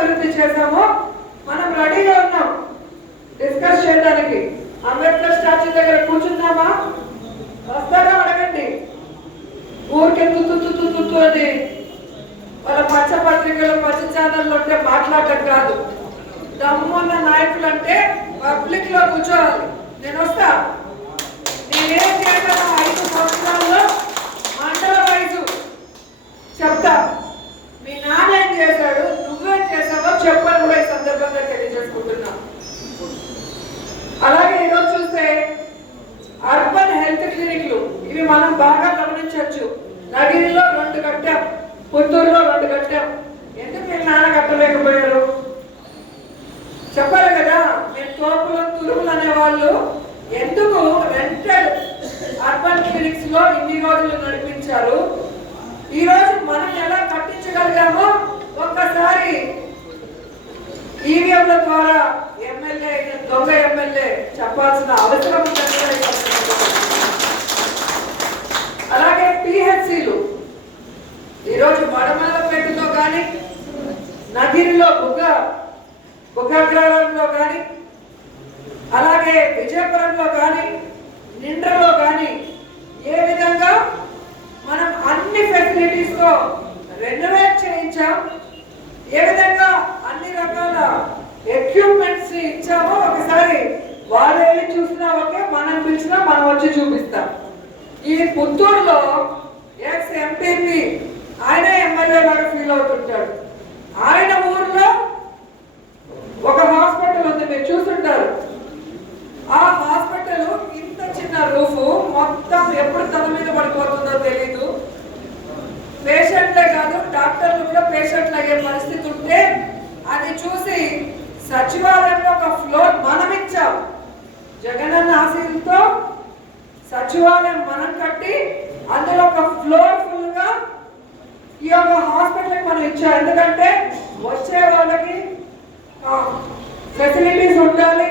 అభివృద్ధి చేశామో మనం రెడీగా ఉన్నాం డిస్కస్ చేయడానికి. అంబేద్కర్ స్టాచ్యూ దగ్గర కూర్చున్నామా? వస్తారా? అడగండి. ఊరికే తుత్తు అని వాళ్ళ పచ్చ పత్రికలు పచ్చ ఛానళ్ళు ఉంటే మాట్లాడటం కాదు. దమ్మున్న నాయకులు అంటే పబ్లిక్ లో కూర్చోవాలి. నేను వస్తా, నేనేం చేశాను 5 సంవత్సరాల్లో మండల వైజు చెప్తా. మీ నాన్న ఏం చేశాడు, నువ్వేం చేశావో చెప్పని కూడా ఈ సందర్భంగా తెలియజేసుకుంటున్నా. అలాగే ఈరోజు చూస్తే అర్బన్ హెల్త్ క్లినిక్లు ఇవి మనం బాగా గమనించవచ్చు. నగిరిలో 2 కట్టాం, పుత్తూరులో 2 కట్టాం. ఎందుకు మీ నాన్న కట్టలేకపోయారు? చెప్పాలి కదా. మీరు తోపులు తురుపులు అనేవాళ్ళు ఎందుకు రెంటెడ్ అర్బన్ క్లినిక్స్ లో ఇన్ని రోజులు నడిపించారు? ఈ రోజు మనం ఎలా కట్టించగలిగామో ఒక్కసారి ఈవీఎంల ద్వారా ఎమ్మెల్యే దొంగ ఎమ్మెల్యే చెప్పాల్సిన అవసరం ఉందని. అలాగే పిహెచ్సిలు ఈరోజు మడమలపేటలో కానీ నగిరిలో బుగ్గగ్రహారంలో కానీ అలాగే విజయపురంలో కానీ నిండ్రలో కానీ ఏ విధంగా మనం అన్ని ఫెసిలిటీస్ తో రెనోవేట్ చేయించాం, ఏ విధంగా అన్ని రకాల ఎక్విప్మెంట్స్ ఇచ్చామో ఒకసారి వాళ్ళు వెళ్ళి చూసినా ఓకే, మనం పిలిచినా మనం వచ్చి చూపిస్తాం. ఈ పుత్తూరులో ఎక్స్ ఎంపీపీ ఆయన ఎమ్మెల్యే లాగా ఫీల్ అవుతుంటాడు. ఆయన ఊర్లో ఒక హాస్పిటల్ ఉంది, మీరు చూస్తుంటారు. ఆ హాస్పిటల్ ఇంత చిన్న రూఫ్, మొత్తం ఎప్పుడు తల మీద పడిపోతుందో తెలీదు. పేషెంట్లే కాదు డాక్టర్లు కూడా పేషెంట్లు అయ్యే పరిస్థితి ఉంటే అది చూసి సచివాలయంలో ఒక ఫ్లోర్ మనం ఇచ్చాం. జగనన్న ఆశీస్సుతో సచివాలయం మనం కట్టి అందులో ఒక ఫ్లోర్ ఫుల్ గా ఈ యొక్క హాస్పిటల్ మనం ఇచ్చాం. ఎందుకంటే వచ్చే వాళ్ళకి ఫెసిలిటీస్ ఉండాలి,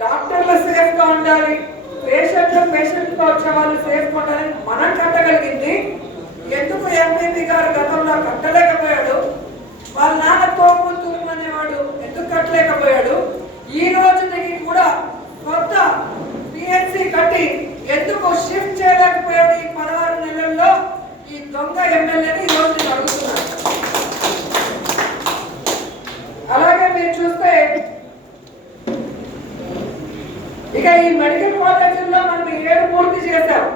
డాక్టర్లు సేఫ్ గా ఉండాలి, పేషెంట్తో వచ్చే వాళ్ళు సేఫ్ ఉండాలని మనం కట్టగలిగింది. ఎందుకు ఎంపీ గారు గతంలో కట్టలేకపోయాడు? వాళ్ళ నాన్న తోపు తూము అనేవాడు ఎందుకు కట్టలేకపోయాడు? ఈ రోజు కూడా కొత్త పిహెచ్సి కట్టి ఎందుకు షిఫ్ట్ చేయలేకపోయాడు? ఈ 16 నెలల్లో ఈ దొంగ ఎమ్మెల్యేని ఈ రోజు నేను అడుగుతున్నాను. అలాగే మీరు చూస్తే ఇక ఈ మెడికల్ కాలేజీల్లో మనం 7 పూర్తి చేశాం.